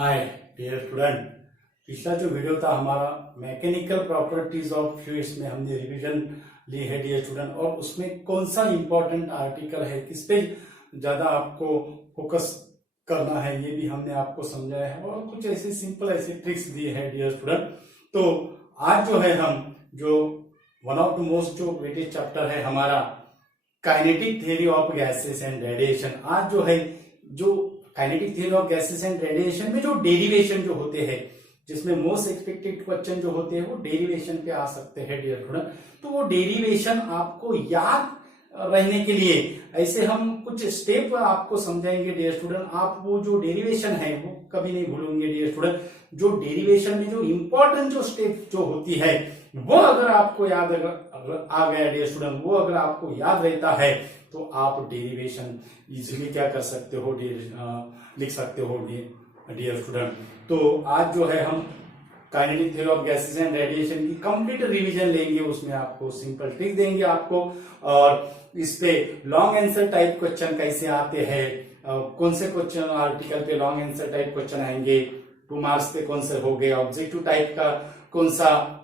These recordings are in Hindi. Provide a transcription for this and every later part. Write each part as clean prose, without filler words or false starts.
Hi dear student. पिछला जो वीडियो था हमारा मैकेनिकल प्रॉपर्टीज ऑफ फ्लूइड्स में हमने रिवीजन ली है डियर स्टूडेंट, और उसमें कौन सा इंपॉर्टेंट आर्टिकल है, किस पे ज्यादा आपको फोकस करना है, ये भी हमने आपको समझाया है और कुछ ऐसे सिंपल ऐसे ट्रिक्स दिए हैं डियर स्टूडेंट। तो आज जो है हम जो वन ऑफ द मोस्ट जो वेटेड चैप्टर है हमारा kinetic theory of gases and radiation. आज जो है जो kinetic theory of gases and radiation में जो डेरिवेशन जो होते हैं, जिसमें मोस्ट एक्सपेक्टेड क्वेश्चन जो होते हैं वो डेरिवेशन पे आ सकते हैं डियर स्टूडेंट। तो वो डेरिवेशन आपको याद रहने के लिए ऐसे हम कुछ स्टेप आपको समझाएंगे डियर स्टूडेंट। आप वो जो डेरिवेशन है वो कभी नहीं भूलेंगे डियर स्टूडेंट। जो डेरिवेशन में जो इंपॉर्टेंट जो स्टेप जो होती है वो अगर आपको याद अगर आ गया डियर स्टूडेंट, वो अगर आपको याद रहता है तो आप डेरिवेशन इजीली क्या कर सकते हो, लिख सकते हो डियर स्टूडेंट। तो आज जो है हम kinetic theory of gases and radiation की कंप्लीट रिवीजन लेंगे, उसमें आपको सिंपल ट्रिक देंगे आपको, और इस पे लॉन्ग आंसर टाइप क्वेश्चन कैसे आते हैं, कौन से क्वेश्चन आर्टिकल पे लॉन्ग आंसर टाइप क्वेश्चन आएंगे, 2 मार्क्स पे कौन से हो गए, ऑब्जेक्टिव टाइप का कौन सा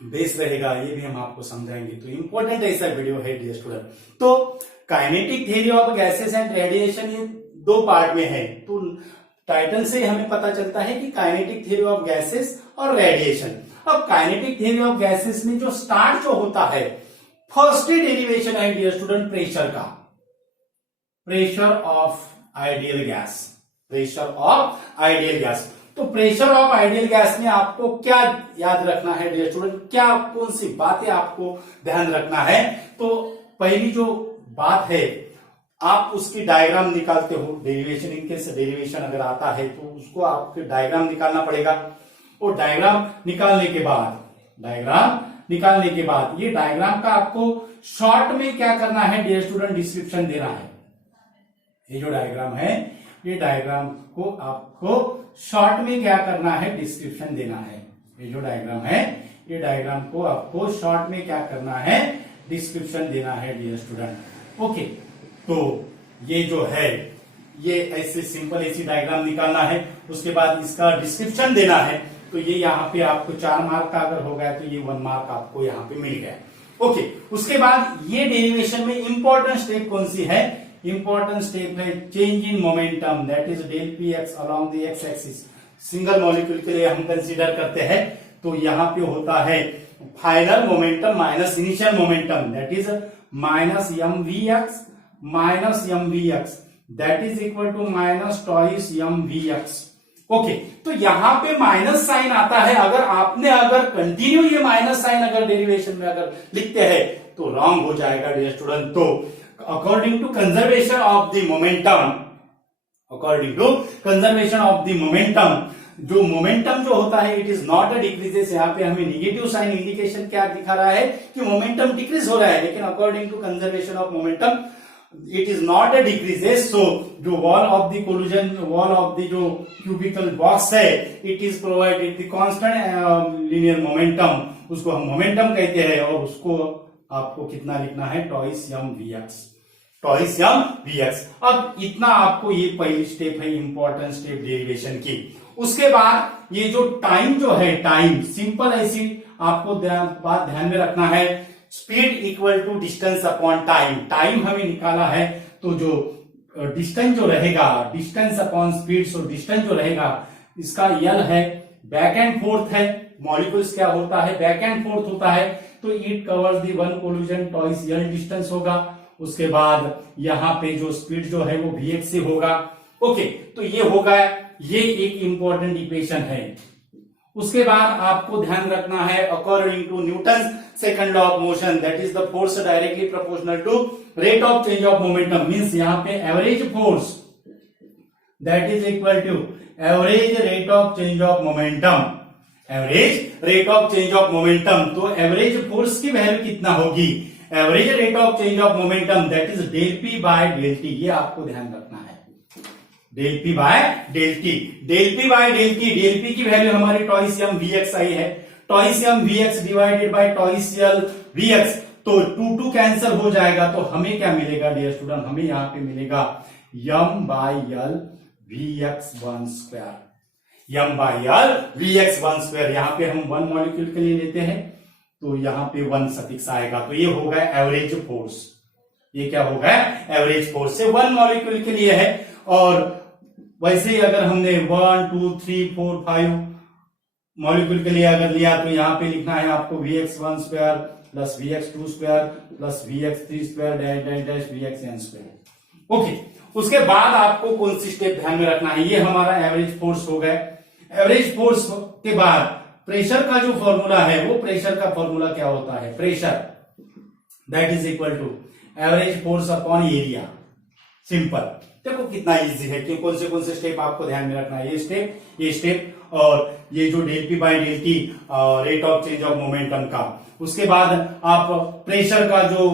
बेस रहेगा, ये भी हम आपको समझाएंगे। तो इंपॉर्टेंट ऐसा वीडियो है डियर स्टूडेंट। तो kinetic theory of gases and radiation ये 2 पार्ट में है। तो टाइटल से हमें पता चलता है कि काइनेटिक थ्योरी ऑफ गैसेस और रेडिएशन। अब काइनेटिक थ्योरी ऑफ गैसेस में जो स्टार्ट जो होता है, फर्स्ट डेरिवेशन है डियर स्टूडेंट प्रेशर का, pressure of ideal gas, pressure of ideal gas. तो प्रेशर ऑफ आइडियल गैस में आपको क्या याद रखना है डियर स्टूडेंट, क्या कौन सी बातें आपको ध्यान रखना है। तो पहली जो बात है, आप उसकी डायग्राम निकालते हो, डेरिवेशन इनकेस डेरिवेशन अगर आता है तो उसको आपको डायग्राम निकालना पड़ेगा। और डायग्राम निकालने के बाद ये डायग्राम का आपको शॉर्ट में क्या करना है डियर स्टूडेंट, डिस्क्रिप्शन देना है। ये जो डायग्राम है, ये डायग्राम को आपको शॉर्ट में क्या करना है, डिस्क्रिप्शन देना है। ये जो डायग्राम है, ये डायग्राम को आपको शॉर्ट में क्या करना है, डिस्क्रिप्शन देना है डियर स्टूडेंट। ओके, तो ये जो है ये ऐसे सिंपल ऐसी डायग्राम निकालना है, उसके बाद इसका डिस्क्रिप्शन देना है। तो ये यहाँ पे आपको 4 मार्क का अगर हो गया तो ये 1 मार्क आपको यहाँ पे मिल गया। ओके, उसके बाद ये डेरिवेशन में इंपॉर्टेंट स्टेप कौन सी है, इंपॉर्टेंट स्टेप है change in momentum, that is del P X along the X axis. Single molecule के लिए हम कंसीडर करते हैं, तो यहाँ पे होता है final momentum minus initial momentum, that is minus M V X, that is equal to minus twice M V X. Okay, तो यहां पे माइनस साइन आता है। अगर कंटिन्यू ये माइनस साइन अगर डेरिवेशन में अगर लिखते हैं तो रॉन्ग हो जाएगा डियर स्टूडेंट। तो according to conservation of the momentum, जो मोमेंटम जो होता है it is not a decreases. यहाँ पे हमें निगेटिव साइन इंडिकेशन क्या दिखा रहा है कि मोमेंटम डिक्रीज हो रहा है, लेकिन according to conservation of momentum it is not a decreases. So जो wall of the collision, wall of the जो क्यूबिकल बॉक्स है, it is provided the constant linear momentum, उसको हम मोमेंटम कहते हैं। और उसको आपको कितना लिखना है, टॉइस एम वी एक्स। अब इतना आपको ये पहली स्टेप है, इंपॉर्टेंट स्टेप डेरिवेशन की। उसके बाद ये जो टाइम जो है, टाइम सिंपल ऐसी आपको बात ध्यान में रखना है, speed equal to distance upon time. Time हमें निकाला है, तो जो डिस्टेंस जो रहेगा, distance upon speed, so distance जो रहेगा इसका यल है, बैक एंड फोर्थ है, मॉलिक्यूल्स क्या होता है, बैक एंड फोर्थ होता है। तो it covers the 1 collision twice L distance होगा। उसके बाद यहाँ पे जो स्पीड जो है वो vx से होगा। ओके, तो ये होगा, ये एक इंपॉर्टेंट इक्वेशन है। उसके बाद आपको ध्यान रखना है according to Newton second law of motion, that is the force directly proportional to rate of change of momentum, means यहाँ पे average force that is equal to average rate of change of momentum, average rate of change of momentum. तो एवरेज फोर्स की वैल्यू कितना होगी, average rate of change of momentum, that is del P by del T. ये आपको ध्यान रखना है, del P by del T, del P by del T. Del P की वैल्यू हमारी twice M V X I है, twice M V X divided by twice L V X. तो 2 कैंसिल हो जाएगा, तो हमें क्या मिलेगा डियर स्टूडेंट, हमें यहाँ पे मिलेगा M by L V X 1 square. m by l Vx one square. यहाँ पे हम वन मॉलिक्यूल के लिए लेते हैं तो यहाँ पे वन सफिक्स आएगा, तो ये होगा एवरेज फोर्स। ये क्या होगा? एवरेज फोर्स से वन मॉलिक्यूल के लिए है। और वैसे ही अगर हमने 1 2 3 4 5 मॉलिक्यूल के लिए अगर लिया तो यहाँ पे लिखना है आपको Vx1 square plus Vx2 square plus Vx3 square dash dash dash Vxn square. Okay, उसके बाद आपको कौन सी स्टेप ध्यान में रखना है? ये हमारा एवरेज फोर्स हो गया। एवरेज फोर्स के बाद प्रेशर का जो फॉर्मूला है, वो प्रेशर का फॉर्मूला क्या होता है? Pressure that is equal to average force upon area. Simple. देखो कितना इजी है कि कौन से स्टेप आपको ध्यान में रखना है। ये स्टेप और ये जो del P by del T rate of change of momentum का। उसके बाद आप प्रेशर का जो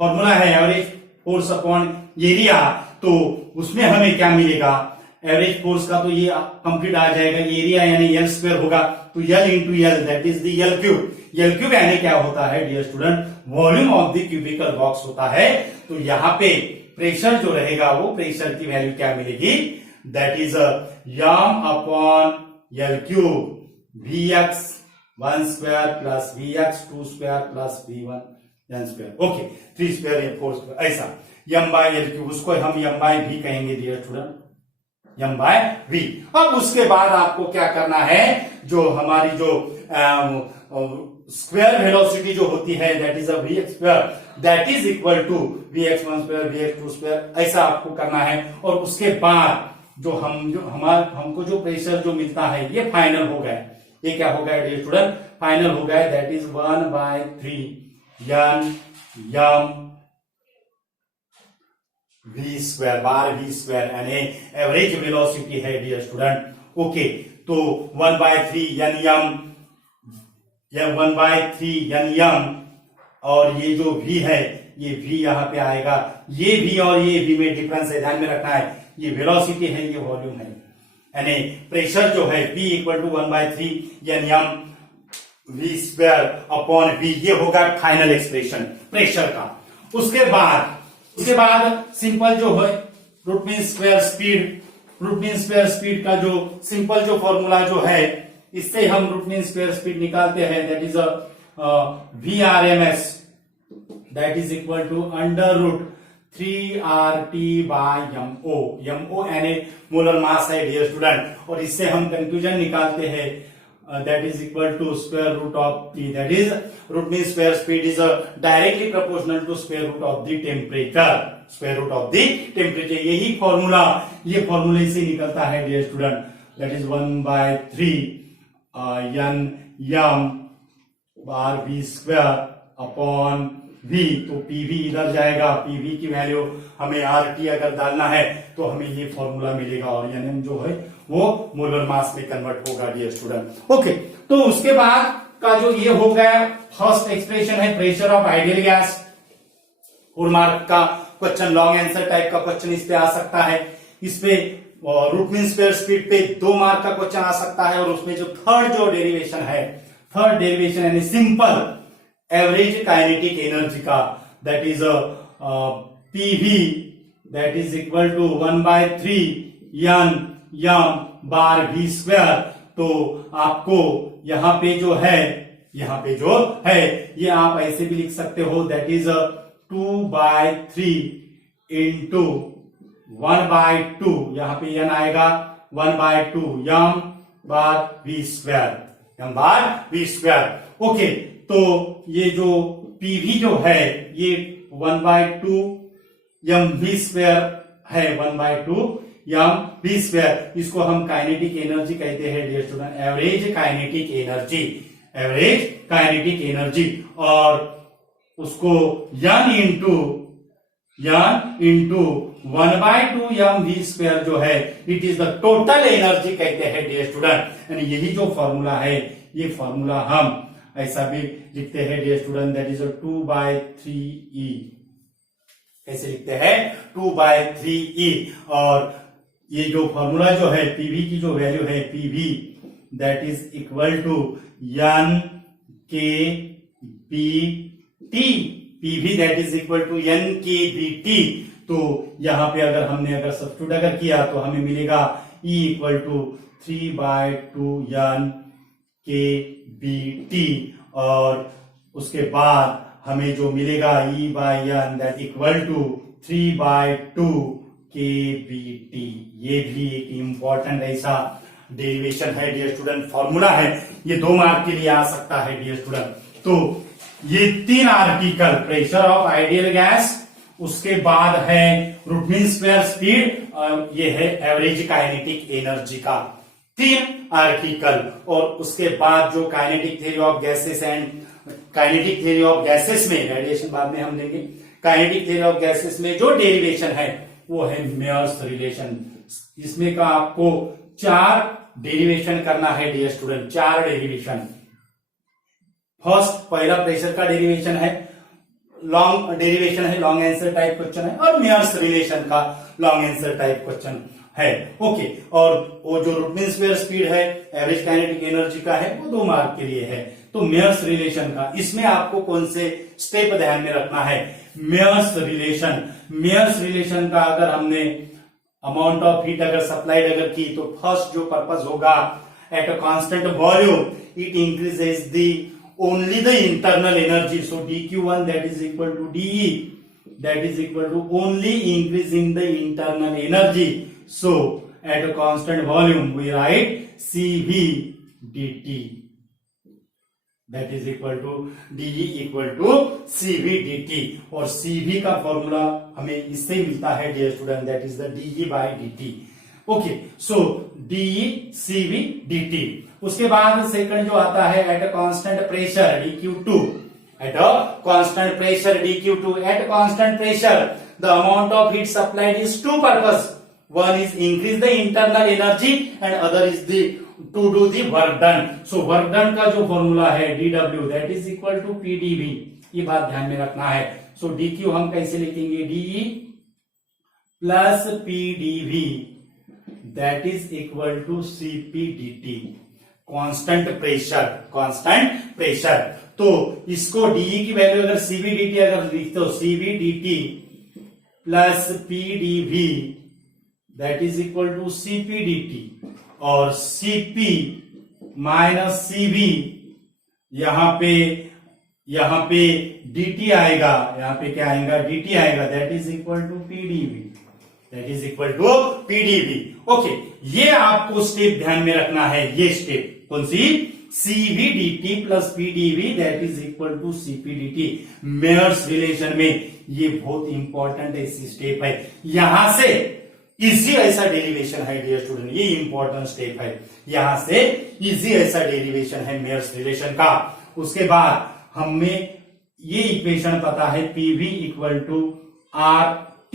फॉर्मूला है एवरेज फोर्स अपॉन एरिया, तो उसमें हमें क्या मिलेगा? एवरेज फोर्स का तो ये कंप्लीट आ जाएगा, एरिया यानी एल स्क्वायर होगा, तो L into L that is the L cube. L cube यानी क्या होता है dear student? Volume of the cubical box होता है। तो यहाँ पे प्रेशर जो रहेगा वो प्रेशर की वैल्यू क्या मिलेगी? That is M upon L cube Vx1 square plus Vx2 square plus V1n square. Okay, 3 square या 4 स्क्वायर, ऐसा m बाय एल क्यूब, उसको हम m बाय v कहेंगे डियर स्टूडेंट, m बाय v। अब उसके बाद आपको क्या करना है? जो हमारी जो स्क्वायर वेलोसिटी जो होती है that is Vx square that is equal to Vx1 square Vx2 square, ऐसा आपको करना है। और उसके बाद हमको जो प्रेशर जो मिलता है ये फाइनल हो गया। ये क्या हो गया डियर स्टूडेंट? फाइनल हो गया, that is 1/3 n m v square bar v square यानी एवरेज वेलोसिटी है डियर स्टूडेंट। ओके, तो 1/3 n m या 1/3 n m और ये जो v है ये v यहाँ पे आएगा। ये v और ये v में डिफरेंस है, ध्यान में रखना है। ये वेलोसिटी है, ये वॉल्यूम है, यानी प्रेशर जो है P equal to 1/3 n m v square upon v, ये होगा फाइनल एक्सप्रेशन प्रेशर का। उसके बाद सिंपल जो है रूट मीन स्क्वायर स्पीड का जो सिंपल जो फॉर्मूला जो है, इससे हम रूट मीन स्क्वायर स्पीड निकालते हैं, that is VRMS that is equal to under root 3RT by MO। MO यानी मोलर मास है डियर स्टूडेंट। और इससे हम कंक्लूजन निकालते हैं that is equal to square root of T, that is root mean square speed is directly proportional to square root of the temperature. Square root of the temperature, यही फॉर्मूला, ये फॉर्मूले से निकलता है dear student, that is 1/3 n m बार v स्क्वायर अपॉन v। तो PV इधर जाएगा, PV की वैल्यू हमें RT अगर डालना है तो हमें ये फॉर्मूला मिलेगा और nm जो है वो मोलर मास में कन्वर्ट होगा डियर स्टूडेंट। ओके, तो उसके बाद का जो ये हो गया फर्स्ट एक्सप्रेशन है pressure of ideal gas. 4 mark का क्वेश्चन, लॉन्ग आंसर टाइप का क्वेश्चन इस पे आ सकता है। इस पे रूट मीन स्क्वायर स्पीड पे 2 मार्क का क्वेश्चन आ सकता है। और उसमें जो थर्ड डेरिवेशन यानी सिंपल एवरेज काइनेटिक एनर्जी का, that is PV that is equal to 1/3 n m बार v स्क्वायर। तो आपको यहाँ पे जो है ये आप ऐसे भी लिख सकते हो, दैट इज 2/3 इंटू 1/2, यहाँ पे n आएगा 1/2 m बार v स्क्वायर। ओके, तो ये जो PV जो है ये 1/2 mv स्क्वायर है, 1/2 mv स्क्वायर। इसको हम काइनेटिक एनर्जी कहते हैं dear student, average kinetic energy. और उसको n इंटू 1/2 mv स्क्वायर जो है it is the total energy कहते हैं डियर स्टूडेंट। यानी यही जो फॉर्मूला है, ये फॉर्मूला हम ऐसा भी लिखते हैं dear student, that is 2/3e। ऐसे लिखते हैं 2/3e। और ये जो फॉर्मूला जो है PV की जो वैल्यू है PV that is equal to n kBT। PV that is equal to n kBT। तो यहाँ पे अगर हमने सब्स्टिट्यूट किया तो हमें मिलेगा E इक्वल टू 3/2 kBT, और उसके बाद हमें जो मिलेगा E/N that equal to 3/2 kBT। ये भी एक इंपॉर्टेंट ऐसा डेरिवेशन है डियर स्टूडेंट, फॉर्मूला है, ये 2 मार्क के लिए आ सकता है डियर स्टूडेंट। तो ये 3 article, pressure of ideal gas, उसके बाद है रूट मीन स्क्वायर स्पीड, और ये है एवरेज काइनेटिक एनर्जी का 3 आर्टिकल, और उसके बाद जो kinetic theory of gases and kinetic theory of gases में, रेडिएशन बाद में हम लेंगे, काइनेटिक थ्योरी ऑफ गैसेस में जो डेरिवेशन है वो है मेयर्स रिलेशन। इसमें का आपको 4 डेरिवेशन करना है डियर स्टूडेंट, 4 डेरिवेशन। फर्स्ट, पहला प्रेशर का डेरिवेशन है, लॉन्ग डेरिवेशन है, लॉन्ग आंसर टाइप क्वेश्चन है, और मेयर्स रिलेशन का लॉन्ग आंसर टाइप क्वेश्चन है। ओके, और वो जो रूट मीन स्क्वायर स्पीड है, एवरेज काइनेटिक एनर्जी का है, वो 2 मार्क के लिए है। तो मेयर्स रिलेशन का, इसमें आपको कौन से स्टेप ध्यान में रखना है? मेयर्स रिलेशन, मेयर्स रिलेशन का अगर हमने अमाउंट ऑफ हीट अगर सप्लाइड अगर की, तो फर्स्ट जो पर्पस होगा, eight a constant volume it increases the only the internal energy, so dq1 that is equal to dE, that is equal to only increasing the internal energy, so at a constant volume we write CV dt, that is equal to dE equal to CV dt, और CV का फॉर्मूला हमें इससे मिलता है dear student, that is the dE/dt। Okay, so dE CV dt। उसके बाद सेकंड जो आता है, at a constant pressure dQ2, at a constant pressure dQ2, at constant pressure the amount of heat supplied is 2 purpose, one is increase the internal energy and other is the to do the work done. So work done का जो फॉर्मूला है dW that is equal to PdV, ये बात ध्यान में रखना है। सो dQ हम कैसे लिखेंगे, dE plus PdV that is equal to CP dt, constant pressure, constant pressure. तो इसको dE की वैल्यू अगर CV dt अगर लिखते हो, CV dt plus PdV that is equal to CP dt, और CP माइनस CV, यहां पे dt आएगा, यहां पे क्या आएगा, dt आएगा, that is equal to PdV, that is equal to PdV। Okay, ये आपको स्टेप ध्यान में रखना है, ये स्टेप कौन सी, CV dt plus PdV that is equal to CP dt। Mayer's relation में ये बहुत इंपॉर्टेंट ऐसी स्टेप है, यहां से इजी ऐसा डेरिवेशन है डियर स्टूडेंट, ये इंपॉर्टेंट स्टेप है, यहां से इजी ऐसा डेरिवेशन है मेयर्स रिलेशन का। उसके बाद हमें ये इक्वेशन पता है, PV equal to RT,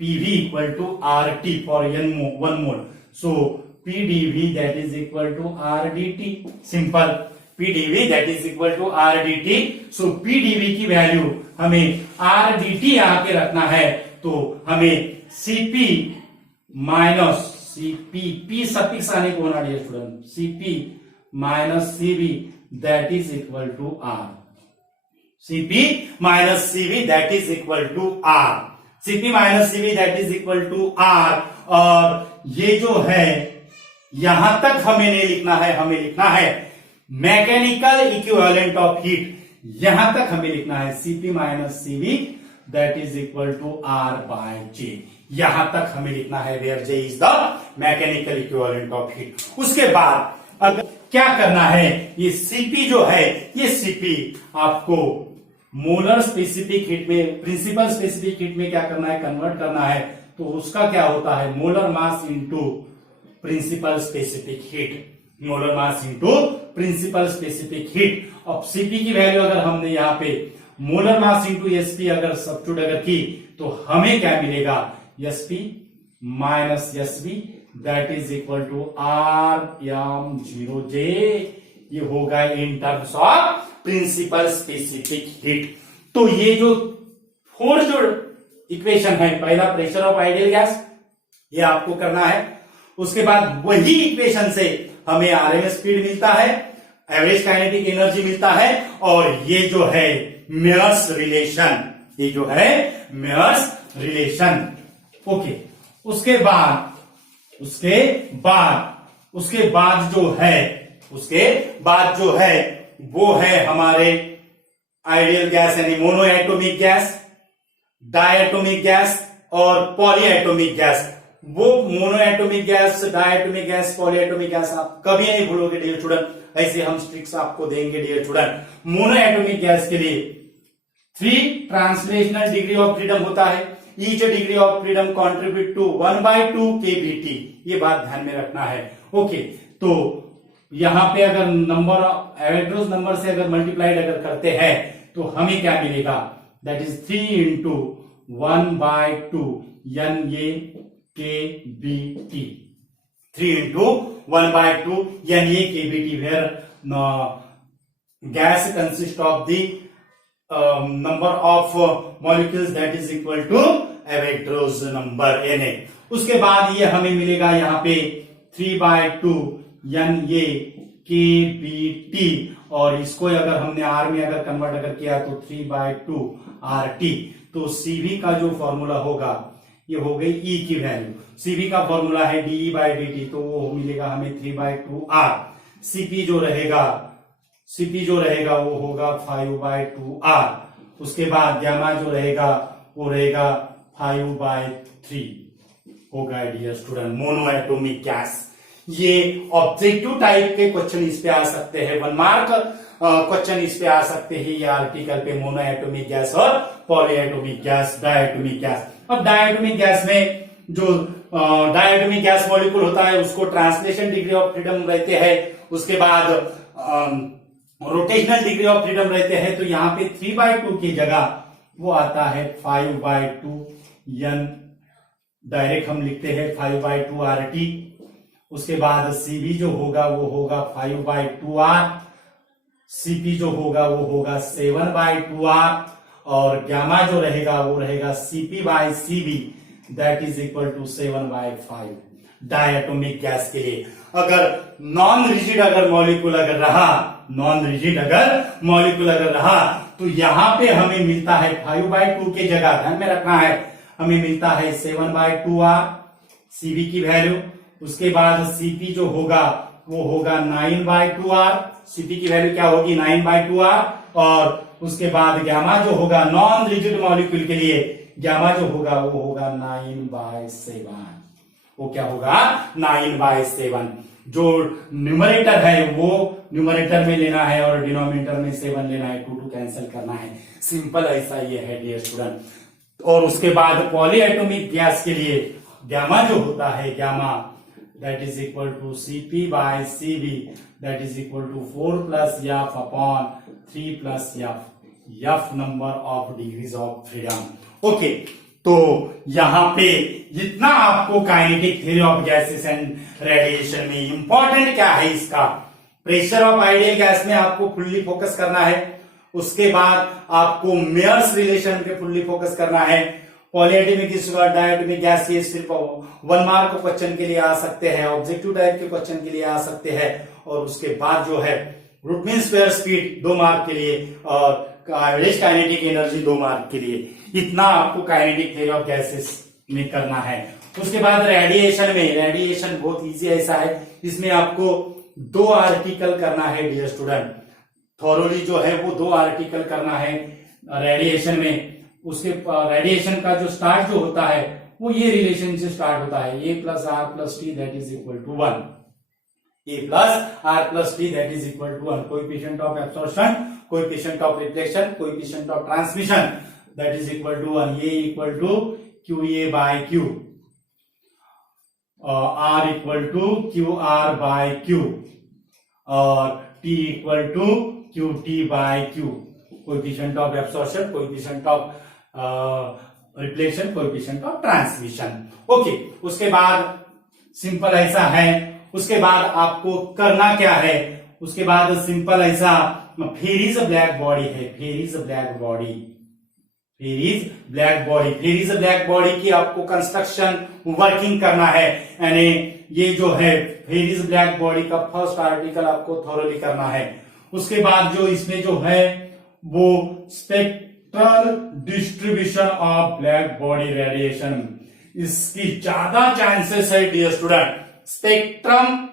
PV equal to RT for 1 mole, so PdV that is equal to RDT, simple, PdV that is equal to RDT। so PdV की वैल्यू हमें RDT यहां पे रखना है, तो हमें CP minus CP, P suffix आने को होना dear student, CP minus CV that is equal to R, CP minus CV that is equal to R, CP minus CV that is equal to R। और ये जो है यहां तक हमें नहीं लिखना है, हमें लिखना है मैकेनिकल इक्विवेलेंट ऑफ हीट, यहां तक हमें लिखना है CP minus CV that is equal to R/J, यहां तक हमें लिखना है, where J is the mechanical equivalent of heat. उसके बाद अगर क्या करना है, ये CP जो है, ये CP आपको मोलर स्पेसिफिक हीट में, प्रिंसिपल स्पेसिफिक हीट में क्या करना है, कन्वर्ट करना है। तो उसका क्या होता है, molar mass into principal specific heat, molar mass into principal specific heat. अब सीपी की वैल्यू अगर हमने यहाँ पे मोलर मास इंटू एसपी अगर सब्स्टिट्यूट अगर की, तो हमें क्या मिलेगा, SP minus SB that is equal to R/0J, ये होगा in terms of principal specific heat. तो ये जो 4 जो इक्वेशन है, पहला प्रेशर ऑफ आइडियल गैस, ये आपको करना है। उसके बाद वही इक्वेशन से हमें आरएमएस स्पीड मिलता है, एवरेज काइनेटिक एनर्जी मिलता है, और ये जो है मेयर्स रिलेशन, ये जो है मेयर्स रिलेशन। ओके, उसके बाद उसके बाद जो है वो है हमारे आइडियल गैस यानी mono atomic gas, diatomic gas और पॉलीएटॉमिक गैस। वो mono atomic gas, diatomic gas, polyatomic gas आप कभी नहीं भूलोगे डियर स्टूडेंट। ऐसे हम ट्रिक्स आपको देंगे dear student. Mono atomic gas के लिए 3 ट्रांसलेशनल डिग्री ऑफ फ्रीडम होता है। Each degree of freedom contribute to 1/2 kBT। ये बात ध्यान में रखना है। ओके, तो यहां पे अगर नंबर एवोगैड्रोस नंबर से अगर मल्टीप्लाइड अगर करते हैं तो हमें क्या मिलेगा, that is 3 into 1/2 NaKBT। 3 into 1/2 NaKBT, where gas consists of the number of molecules that is equal to Avogadro's number Na। उसके बाद ये हमें मिलेगा यहाँ पे 3/2 NaKBT, और इसको अगर हमने R में अगर कन्वर्ट अगर किया तो 3/2 RT। तो CV का जो फॉर्मूला होगा ये हो गई E की वैल्यू। CV का फॉर्मूला है dE/dt, तो वो मिलेगा हमें 3/2 R। CP जो रहेगा वो होगा 5/2 R। उसके बाद गैमा जो रहेगा वो रहेगा 5/3 होगा dear student, mono atomic gas. ये ऑब्जेक्टिव टाइप के क्वेश्चन इस पे आ सकते हैं, 1 मार्क क्वेश्चन इस पे आ सकते हैं, ये आर्टिकल पे मोनो एटॉमिक गैस और पॉलीएटॉमिक गैस, डायटोमिक गैस। अब डायटोमिक गैस में जो डायटोमिक गैस मॉलिक्यूल होता है उसको ट्रांसलेशन डिग्री ऑफ फ्रीडम रहते हैं, उसके बाद रोटेशनल डिग्री ऑफ फ्रीडम रहते हैं। तो यहाँ पे 3/2 की जगह वो आता है 5/2 N, डायरेक्ट हम लिखते हैं 5/2 RT। उसके बाद CV जो होगा वो होगा 5/2 R, CP जो होगा वो होगा 7/2 R, और गामा जो रहेगा वो रहेगा CP/CV, that is equal to 7/5 diatomic gas के लिए। अगर नॉन रिजिड अगर मॉलिक्यूल अगर रहा तो यहां पे हमें मिलता है 5/2 के जगह, ध्यान में रखना है, हमें मिलता है 7/2 R CV की वैल्यू। उसके बाद CP जो होगा वो होगा 9/2 R, CP की वैल्यू क्या होगी 9/2 R, और उसके बाद गामा जो होगा नॉन रिजिड मॉलिक्यूल के लिए गामा जो होगा वो होगा 9/7। वो क्या होगा 9/7। जो न्यूमरेटर है वो न्यूमरेटर में लेना है और डिनोमिनेटर में 7 लेना है, 2 कैंसिल करना है, सिंपल ऐसा ये है डियर स्टूडेंट। और उसके बाद पॉलीएटॉमिक गैस के लिए गामा जो होता है, gamma that is equal to CP/CV, that is equal to 4 plus F upon 3 plus F number of degrees of freedom। Okay, तो यहां पे जितना आपको kinetic theory of gases and radiation में इंपॉर्टेंट क्या है, इसका प्रेशर ऑफ आइडियल गैस में आपको फुल्ली फोकस करना है। उसके बाद आपको मेयर्स रिलेशन पे फुल्ली फोकस करना है। पॉलीएटॉमिक डायटोमिक गैस ये सिर्फ 1 मार्क क्वेश्चन के लिए आ सकते हैं, ऑब्जेक्टिव टाइप के क्वेश्चन के लिए आ सकते हैं। और उसके बाद जो है root mean square speed 2 mark के लिए और एवरेज काइनेटिक एनर्जी 2 मार्क के लिए, इतना आपको काइनेटिक थ्योरी ऑफ गैसेस में करना है। उसके बाद रेडिएशन बहुत इजी ऐसा है, इसमें आपको 2 आर्टिकल करना है डियर स्टूडेंट, थॉरोली जो है वो 2 आर्टिकल करना है रेडिएशन में। उसके रेडिएशन का जो स्टार्ट जो होता है वो ये रिलेशन से स्टार्ट होता है, A + R + T that is equal to 1, A + R + T that is equal to 1। Coefficient of absorption, coefficient of reflection, coefficient of transmission that is equal to 1। A equal to QA/Q, R equal to QR/Q, और T equal to QT/Q। Coefficient of absorption, coefficient of reflection, coefficient of transmission. Okay, उसके बाद सिंपल ऐसा है। उसके बाद आपको करना क्या है, उसके बाद सिंपल ऐसा फेरिज ब्लैक बॉडी है, फेरिज ब्लैक बॉडी की आपको कंस्ट्रक्शन वर्किंग करना है। यानी ये जो है फेरिज ब्लैक बॉडी का फर्स्ट आर्टिकल आपको थॉरोली करना है। उसके बाद जो इसमें जो है वो spectral distribution of black body radiation, इसकी ज्यादा चांसेस है dear student, spectrum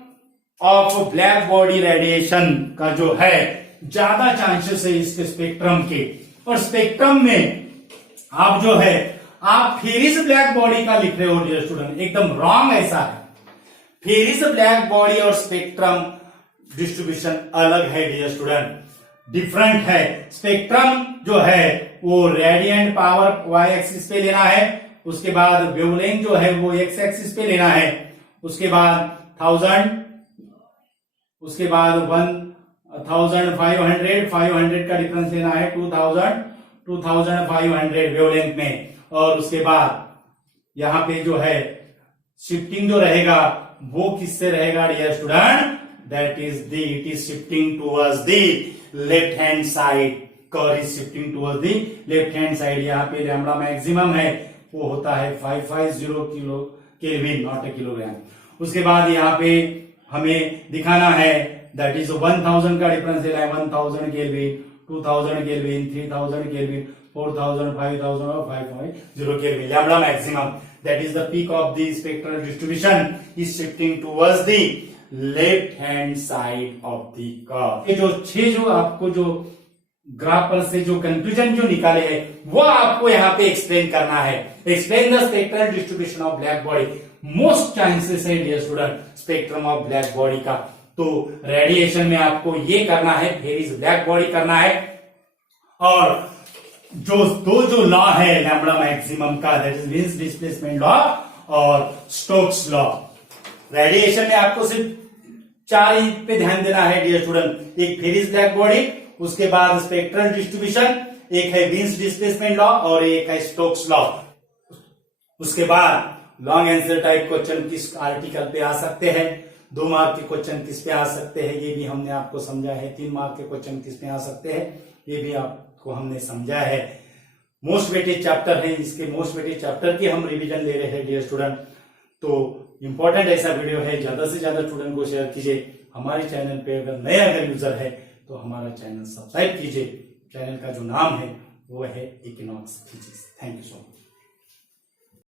of black body radiation का जो है ज्यादा चांसेस है इसके स्पेक्ट्रम के। और स्पेक्ट्रम में आप जो है आप फेरिस ब्लैक बॉडी का लिख रहे हो डियर स्टूडेंट, एकदम रॉन्ग ऐसा है। फेरिस ब्लैक बॉडी और स्पेक्ट्रम डिस्ट्रीब्यूशन अलग है डियर स्टूडेंट, डिफरेंट है। स्पेक्ट्रम जो है वो रेडिएंट पावर वाई एक्सिस पे लेना है, उसके बाद वेवलेंथ जो है वो एक्स एक्सिस पे लेना है, उसके बाद 1000, उसके बाद 1500 500 का डिफरेंस लेना है 2500 वेवलेंथ में। और उसके बाद यहां पे जो है शिफ्टिंग जो रहेगा वो किससे रहेगा dear student, that is the it is shifting towards the left hand side, curve is shifting towards the left hand side. यहाँ पे लैम्बडा मैक्सिमम है वो होता है 550 kilo kelvin, not a kilogram. उसके बाद यहाँ पे हमें दिखाना है दैट इज 1000 का डिफरेंस लेना है 1000 केल्विन, 2000 केल्विन, 3000 केल्विन, 4000, 5000 और 550 kelvin. Lambda maximum that is the peak of the spectral distribution is shifting towards the left hand side of the curve. ये जो 6 जो आपको जो ग्राफ पर से जो कंक्लूजन जो निकाले हैं वो आपको यहाँ पे एक्सप्लेन करना है। Explain the spectral distribution of black body. Most chances है dear student spectrum of black body का। तो रेडिएशन में आपको ये करना है, फेरिस ब्लैक बॉडी करना है। और जो लॉ है लैम्बडा मैक्सिमम का, that is means displacement law और स्टोक्स लॉ। रेडिएशन में आपको सिर्फ 4 पे ध्यान देना है डियर स्टूडेंट, एक फेरिस ब्लैक बॉडी, उसके बाद स्पेक्ट्रल डिस्ट्रीब्यूशन, एक है वीन्स डिस्प्लेसमेंट लॉ और एक है स्टोक्स लॉ। उसके बाद लॉन्ग आंसर टाइप क्वेश्चन किस आर्टिकल पे आ सकते हैं, 2 मार्क के क्वेश्चन किस पे आ सकते हैं ये भी हमने आपको समझा है, 3 मार्क के क्वेश्चन किस पे आ सकते हैं ये भी आपको हमने समझा है। मोस्ट वेटेज चैप्टर है, इसके मोस्ट वेटेज चैप्टर की हम रिवीजन ले रहे हैं डियर स्टूडेंट। तो इंपॉर्टेंट ऐसा वीडियो है, ज्यादा से ज्यादा स्टूडेंट को शेयर कीजिए। हमारे चैनल पे अगर नए अगर यूजर है तो हमारा चैनल सब्सक्राइब कीजिए। चैनल का जो नाम है वो है equinox physics. Thank you so much.